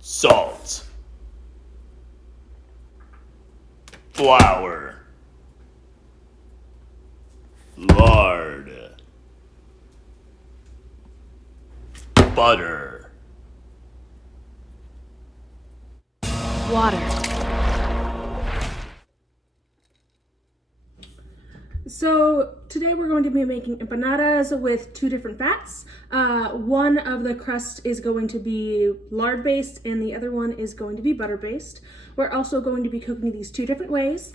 salt, flour, lard, butter, Water. So today we're going to be making empanadas with two different fats. One of the crust is going to be lard based and the other one is going to be butter based. We're also going to be cooking these two different ways,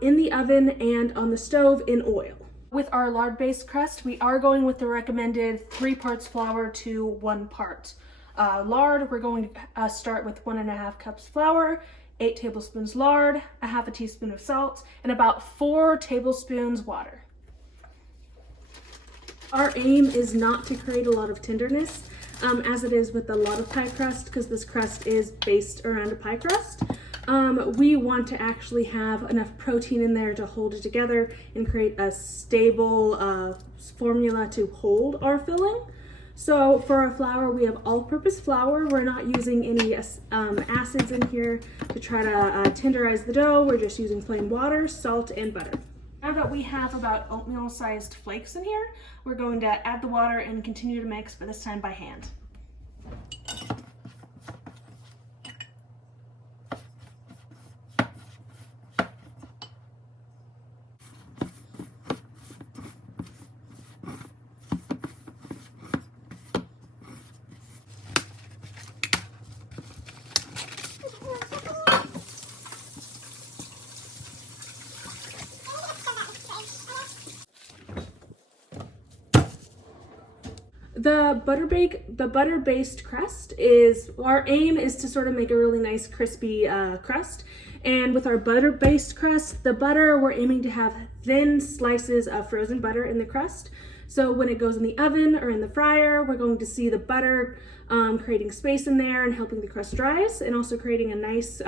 in the oven and on the stove in oil. With our lard based crust, we are going with the recommended 3 parts flour to 1 part lard. We're going to start with 1.5 cups flour, 8 tablespoons lard, a half a teaspoon of salt, and about 4 tablespoons water. Our aim is not to create a lot of tenderness, as it is with a lot of pie crust, because this crust is based around a pie crust. We want to actually have enough protein in there to hold it together and create a stable formula to hold our filling. So for our flour, we have all-purpose flour. We're not using any acids in here to try to tenderize the dough. We're just using plain water, salt, and butter. Now that we have about oatmeal-sized flakes in here, we're going to add the water and continue to mix, but this time by hand. The butter-based crust is, our aim is to sort of make a really nice crispy crust. And with our butter-based crust, the butter, we're aiming to have thin slices of frozen butter in the crust. So when it goes in the oven or in the fryer, we're going to see the butter creating space in there and helping the crust rise, and also creating a nice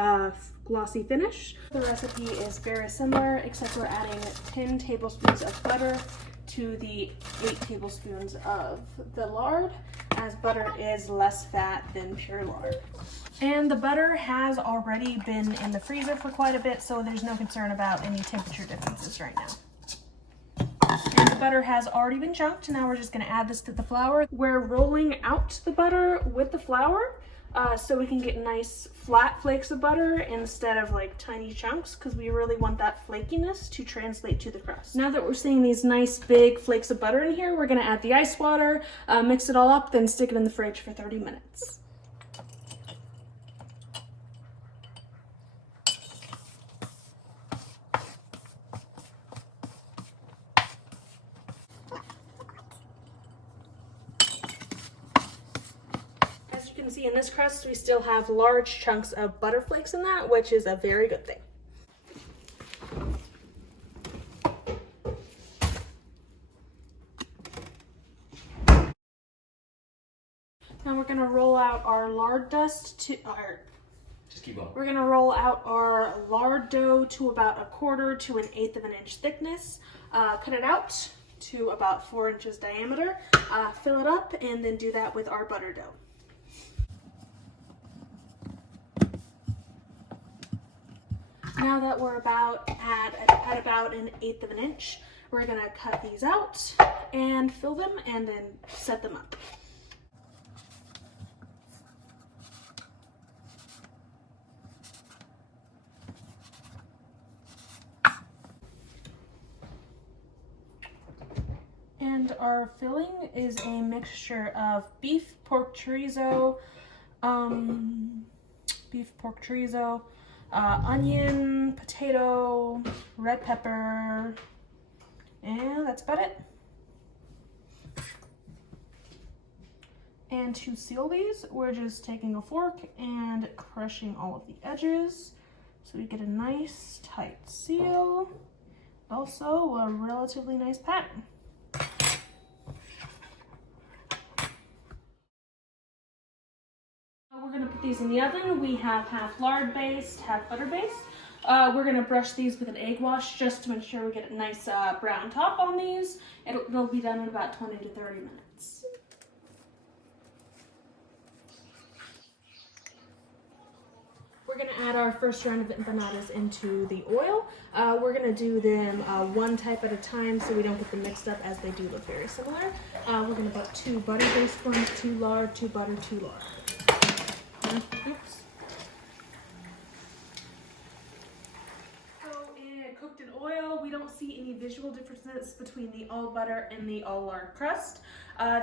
glossy finish. The recipe is very similar, except we're adding 10 tablespoons of butter to the 8 tablespoons of the lard, as butter is less fat than pure lard. And the butter has already been in the freezer for quite a bit, so there's no concern about any temperature differences right now. And the butter has already been chunked. Now we're just going to add this to the flour. We're rolling out the butter with the flour so we can get nice flat flakes of butter instead of like tiny chunks, because we really want that flakiness to translate to the crust. Now that we're seeing these nice big flakes of butter in here, we're going to add the ice water, mix it all up, then stick it in the fridge for 30 minutes. As you can see in this crust, we still have large chunks of butter flakes in that, which is a very good thing. Now we're going to roll out our lard dust to our just keep going. We're going to roll out our lard dough to about 1/4 to 1/8 of an inch thickness. Cut it out to about 4 inches diameter. Fill it up, and then do that with our butter dough. Now that we're about at about 1/8 of an inch, we're going to cut these out and fill them and then set them up. And our filling is a mixture of beef, pork chorizo, onion, potato, red pepper, and that's about it. And to seal these, we're just taking a fork and crushing all of the edges so we get a nice tight seal. Also a relatively nice pattern. We're going to put these in the oven. We have half lard based, half butter based. We're going to brush these with an egg wash just to make sure we get a nice brown top on these. It'll be done in about 20 to 30 minutes. We're gonna add our first round of empanadas into the oil. We're gonna do them one type at a time so we don't get them mixed up, as they do look very similar. We're gonna put 2 butter-based ones, 2 lard, 2 butter, 2 lard. Oops. So cooked in oil, we don't see any visual differences between the all butter and the all lard crust.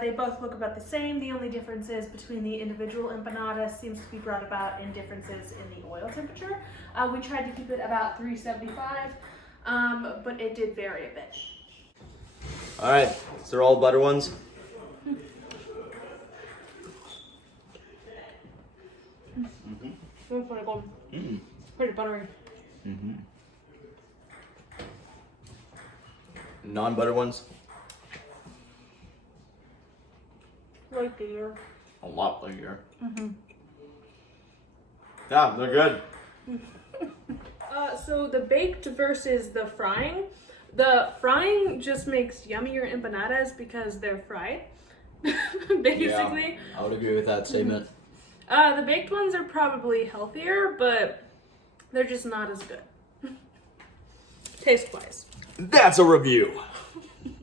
They both look about the same. The only differences between the individual empanadas seems to be brought about in differences in the oil temperature. We tried to keep it about 375, but it did vary a bit. All right, so they're all butter ones. That's pretty good. Pretty buttery. Non-butter ones. Like here. A lot bigger. Yeah, they're good. So the baked versus the frying. The frying just makes yummier empanadas because they're fried, basically. Yeah, I would agree with that statement. The baked ones are probably healthier, but they're just not as good, taste-wise. That's a review.